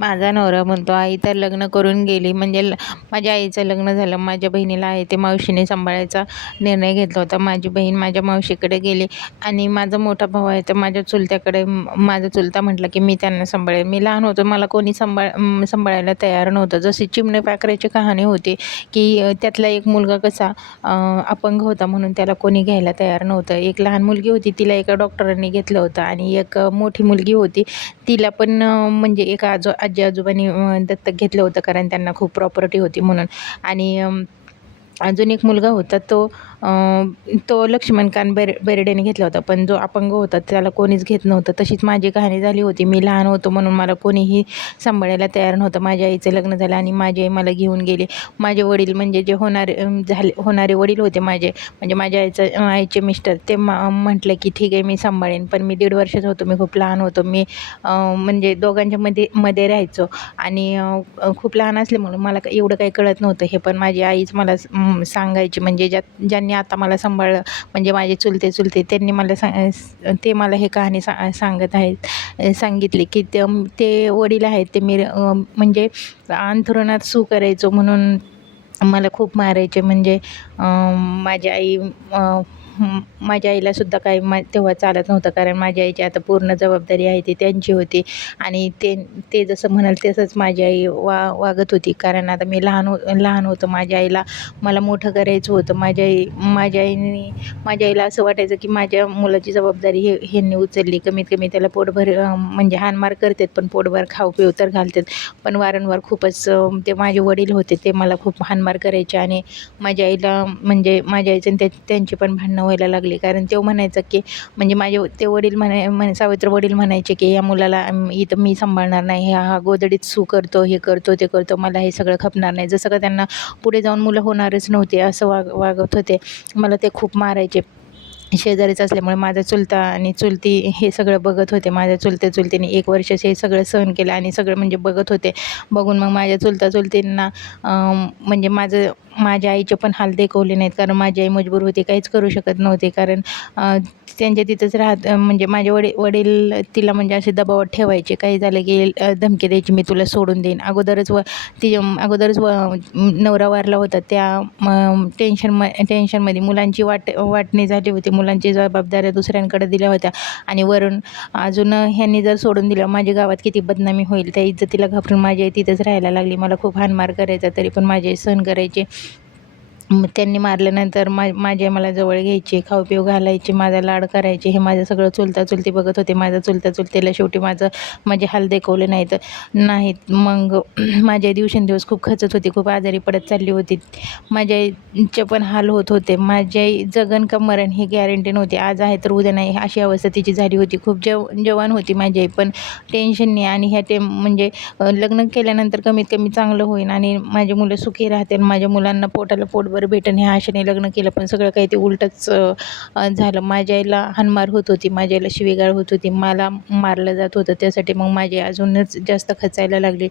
माझा नवरा म्हणतो, "आई तर लग्न करून गेली." म्हणजे माझ्या आईचं लग्न झालं. माझ्या बहिणीला आहे ते मावशीने सांभाळायचा निर्णय घेतला होता. माझी बहीण माझ्या मावशीकडे गेली आणि माझा मोठा भाऊ आहे तर माझ्या चुलत्याकडे. माझा चुलता म्हटला, की "मी त्यांना सांभाळेन." मी लहान होतो, मला कोणी सांभाळायला तयार नव्हतं. जशी चिमणे पाखराची कहाणी होती, की त्यातला एक मुलगा कसा अपंग होता म्हणून त्याला कोणी घ्यायला तयार नव्हतं. एक लहान मुलगी होती, तिला एका डॉक्टरांनी घेतलं होतं आणि एक मोठी मुलगी होती, तिला पण म्हणजे एका आजी-आजोबांनी दत्तक घेतलं होतं, कारण त्यांना खूप प्रॉपर्टी होती म्हणून. आणि अजून एक मुलगा होता, तो लक्ष्मणकांत बेर्डेने घेतला होता, पण जो अपंग होता त्याला कोणीच घेत नव्हतं. तशीच माझी कहाणी झाली होती. मी लहान होतो म्हणून मला कोणीही सांभाळायला तयार नव्हतं. माझ्या आईचं लग्न झालं आणि माझी आई मला घेऊन गेली. माझे वडील म्हणजे जे होणारे वडील होते माझे, म्हणजे माझ्या आईचे मिस्टर, ते म्हटले, की "ठीक आहे, मी सांभाळेन." पण मी 1.5 वर्षाचा होतो. मी खूप लहान होतो. मी म्हणजे दोघांच्या मध्ये राहायचो आणि खूप लहान असल्यामुळे मला एवढं काही कळत नव्हतं. हे पण माझी आईच मला सांगायची, म्हणजे ज्यांनी आता मला सांभाळलं, म्हणजे माझे चुलते त्यांनी मला ते मला हे कहाणी सांगत आहेत, सांगितली, की ते वडील आहेत ते मी म्हणजे अंथरुणात सू करायचो म्हणून मला खूप मारायचे. म्हणजे माझी आई माझ्या आईलासुद्धा काही तेव्हा चालत नव्हतं, कारण माझ्या आईची आता पूर्ण जबाबदारी आहे ती त्यांची होती आणि ते जसं म्हणाल तसंच माझी आई वागत होती. कारण आता मी लहान होतं. माझ्या आईला मला मोठं करायचं होतं. माझ्या आईला असं वाटायचं, की माझ्या मुलाची जबाबदारी ह्यांनी उचलली. कमीत कमी त्याला पोटभर म्हणजे हाणमार करतात, पण पोटभर खाऊ-पिऊ तर घालतात. पण वारंवार खूपच ते माझे वडील होते, ते मला खूप हाणमार करायचे आणि माझ्या आईला म्हणजे माझ्या आईचं आणि त्यांची पण भांडणं व्हायला लागली. कारण तो म्हणायचा, की म्हणजे ते वडील सावित्र वडील म्हणायचे, की "या मुलाला इथं मी सांभाळणार नाही. हा गोधडीत सू करतो, हे करतो, ते करतो. मला हे सगळं खपणार नाही." जसं का त्यांना पुढे जाऊन मुलं होणारच नव्हते, असं वागत होते. मला ते खूप मारायचे. शेजारीच असल्यामुळे माझा चुलता आणि चुलती हे सगळं बघत होते. माझ्या चुलत्याने 1 वर्ष हे सगळं सहन केलं आणि सगळं म्हणजे बघत होते. बघून मग माझ्या चुलता-चुलतींना म्हणजे माझ्या आईचे पण हाल देखवले नाहीत, कारण माझी आई मजबूर होती, काहीच करू शकत नव्हते. कारण त्यांच्या तिथंच म्हणजे माझे वडील तिला म्हणजे असे दबावात ठेवायचे. काही झालं की धमकी द्यायची, "मी तुला सोडून देईन." अगोदरच नवरा वारला होता. त्या टेन्शनमध्ये मुलांची वाटणी झाली होती. मुलांची जबाबदाऱ्या दुसऱ्यांकडे दिल्या होत्या आणि वरून अजून ह्यांनी जर सोडून दिलं, माझ्या गावात किती बदनामी होईल. त्या इज्जतीला घाबरून माझी आई तिथंच राहायला लागली. मला खूप हाणमार करायचा, तरी पण माझी आई सहन करायची. मग त्यांनी मारल्यानंतर माझी आई मला जवळ घ्यायची, खाऊ-पिऊ घालायची, माझा लाड करायचे. हे माझं सगळं चुलता-चुलती बघत होते. माझ्या चुलता-चुलतीला शेवटी माझे हाल देखवले नाहीत. मग माझी आई दिवसेंदिवस खूप खचत होती, खूप आजारी पडत चालली होती. माझ्या आईचे पण हाल होत होते. माझी आई जगन का मरण ही गॅरंटी नव्हती. आज आहे तर उद्या नाही, अशी अवस्था तिची झाली होती. खूप जवान होती माझी आई, पण टेन्शनने आणि म्हणजे लग्न केल्यानंतर कमीत कमी चांगलं होईन आणि माझी मुलं सुखी राहतील, माझ्या मुलांना पोटाला पोटभर भेटेन ह्या आशेने लग्न केलं, पण सगळं काही ते उलटंच झालं. माझ्या आईला हाणमार होत होती, माझ्या आईला शिवीगाळ होत होती, मला मारलं जात होतं. त्यासाठी मग माझी आई अजूनच जास्त खचायला लागली.